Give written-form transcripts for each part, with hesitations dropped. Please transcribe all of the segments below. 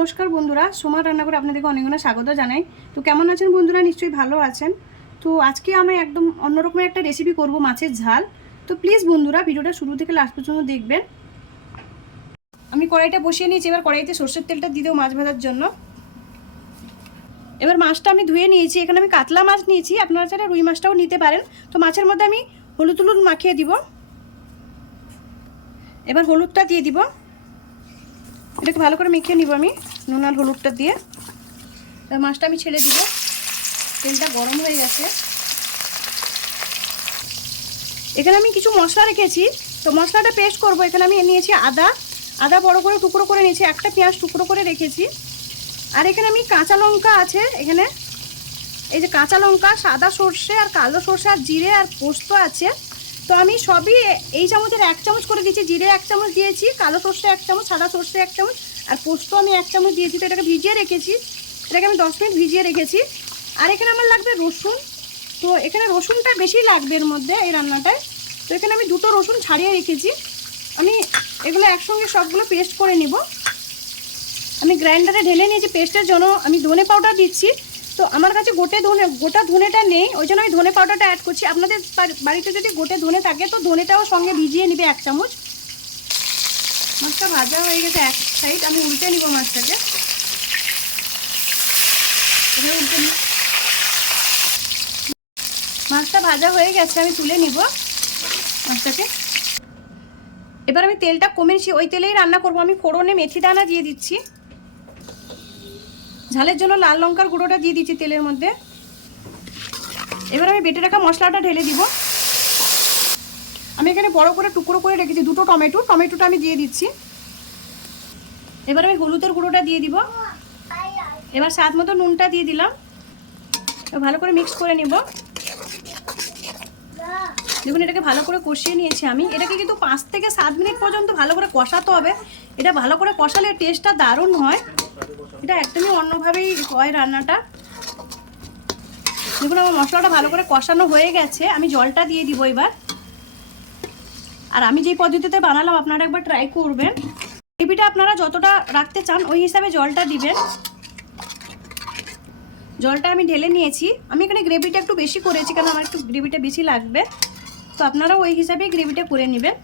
নমস্কার বন্ধুরা, সোমার রান্নাঘরে আপনাদেরকে অনেক অনেক স্বাগত জানাই। তো কেমন আছেন বন্ধুরা? নিশ্চয়ই ভালো আছেন। তো আজকে আমি একদম অন্যরকমের একটা রেসিপি করব, মাছের ঝাল। তো প্লিজ বন্ধুরা ভিডিওটা শুরু থেকে লাস্ট পর্যন্ত দেখবেন। আমি কড়াইটা বসিয়ে নিয়েছি, এবার কড়াইতে সরষের তেলটা দিয়ে দেবো মাছ ভাজার জন্য। এবার মাছটা আমি ধুয়ে নিয়েছি, এখানে আমি কাতলা মাছ নিয়েছি, আপনারা চাইলে রুই মাছটাও নিতে পারেন। তো মাছের মধ্যে আমি হলুদ মাখিয়ে দিব। এবার হলুদটা দিয়ে দিব, এটাকে ভালো করে মেখে নিব আমি নুন আর হলুদটা দিয়ে। এবার মাছটা আমি ছেড়ে দিব, তেলটা গরম হয়ে গেছে। এখানে আমি কিছু মশলা রেখেছি, তো মশলাটা পেস্ট করব। এখানে আমি নিয়েছি আদা বড় করে টুকরো করে নিয়েছি, একটা পেঁয়াজ টুকরো করে রেখেছি। আর এখানে আমি কাঁচা লঙ্কা আছে, এখানে এই যে কাঁচা লঙ্কা, সাদা সর্ষে আর কালো সর্ষে আর জিরে আর পোস্ত আছে। তো আমি সবই এই চামচের 1 চামচ করে দিয়েছি। জিরে 1 চামচ দিয়েছি, কালো সর্ষে 1 চামচ, সাদা সর্ষে 1 চামচ আর পোস্ত আমি 1 চামচ দিয়েছি। তো এটাকে ভিজিয়ে রেখেছি, এটাকে আমি 10 মিনিট ভিজিয়ে রেখেছি। আর এখানে আমার লাগবে রসুন। তো এখানে রসুনটা বেশি লাগবে এর মধ্যে, এই রান্নাটায়। তো এখানে আমি 2টো রসুন ছাড়িয়ে রেখেছি। আমি এগুলো একসঙ্গে সবগুলো পেস্ট করে নিব। আমি গ্রাইন্ডারে ঢেলে নিয়েছি পেস্টের জন্য। আমি ধনে পাউডার দিচ্ছি। তো আমার কাছে গোটা ধনেটা নেই, ওই জন্য আমি ধনে পাউডারটা অ্যাড করছি। আপনাদের বাড়িতে যদি গোটে ধনে থাকে তো ধনেটাও সঙ্গে ভিজিয়ে নিবে 1 চামচ। মাছটা ভাজা হয়ে গেছে এক সাইড, আমি উল্টে নিব মাছটাকে। মাছটা ভাজা হয়ে গেছে, আমি তুলে নিব মাছটাকে। এবার আমি তেলটা কমেছি, ওই তেলেই রান্না করব। আমি ফোড়নে মেথি দানা দিয়ে দিচ্ছি, ঝালের জন্য লাল লঙ্কার গুঁড়োটা দিয়ে দিচ্ছি তেলের মধ্যে। এবার আমি বেটে রাখা মশলাটা ঢেলে দিব। আমি এখানে বড় করে টুকরো করে রেখেছি 2টো টমেটোটা আমি দিয়ে দিচ্ছি। এবার আমি হলুদের গুঁড়োটা দিয়ে দিব। এবার স্বাদ মতো নুনটা দিয়ে দিলাম, ভালো করে মিক্স করে নেব। দেখুন এটাকে ভালো করে কষিয়ে নিয়েছি আমি। এটাকে কিন্তু 5 থেকে 7 মিনিট পর্যন্ত ভালো করে কষাতে হবে। এটা ভালো করে কষালে টেস্টটা দারুণ হয়। এটা একদমই অন্যভাবেই হয় রান্নাটা। দেখুন আমার মশলাটা ভালো করে কষানো হয়ে গেছে, আমি জলটা দিয়ে দিব এবার। আর আমি যেই পদ্ধতিতে বানালাম আপনারা একবার ট্রাই করবেন। গ্রেভিটা আপনারা যতটা রাখতে চান ওই হিসাবে জলটা দিবেন। জলটা আমি ঢেলে নিয়েছি। আমি এখানে গ্রেভিটা একটু বেশি করেছি, কারণ আমার একটু গ্রেভিটা বেশি লাগবে। তো আপনারা ওই হিসাবেই গ্রেভিটা করে নেবেন।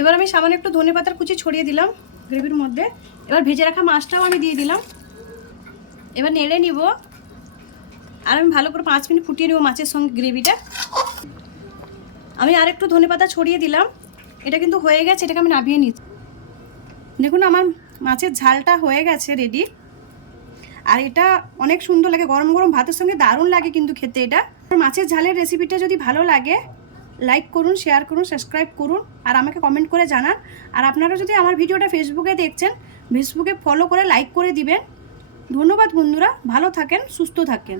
এবার আমি সামান্য একটু ধনেপাতার কুচি ছড়িয়ে দিলাম গ্রেভির মধ্যে। এবার ভেজে রাখা মাছটাও আমি দিয়ে দিলাম। এবার নেড়ে নিব, আর আমি ভালো করে 5 মিনিট ফুটিয়ে নেব মাছের সঙ্গে গ্রেভিটা। আমি আর একটু ধনেপাতা ছড়িয়ে দিলাম। এটা কিন্তু হয়ে গেছে, এটাকে আমি নামিয়ে নিচ্ছি। দেখুন আমার মাছের ঝালটা হয়ে গেছে রেডি। আর এটা অনেক সুন্দর লাগে, গরম গরম ভাতের সঙ্গে দারুণ লাগে কিন্তু খেতে এটা। মাছের ঝালের রেসিপিটা যদি ভালো লাগে লাইক করুন, শেয়ার করুন, সাবস্ক্রাইব করুন আর আমাকে কমেন্ট করে জানান। আর আপনারা যদি আমার ভিডিওটা ফেসবুকে দেখছেন, ফেসবুকে ফলো করে লাইক করে দিবেন। ধন্যবাদ বন্ধুরা, ভালো থাকেন, সুস্থ থাকেন।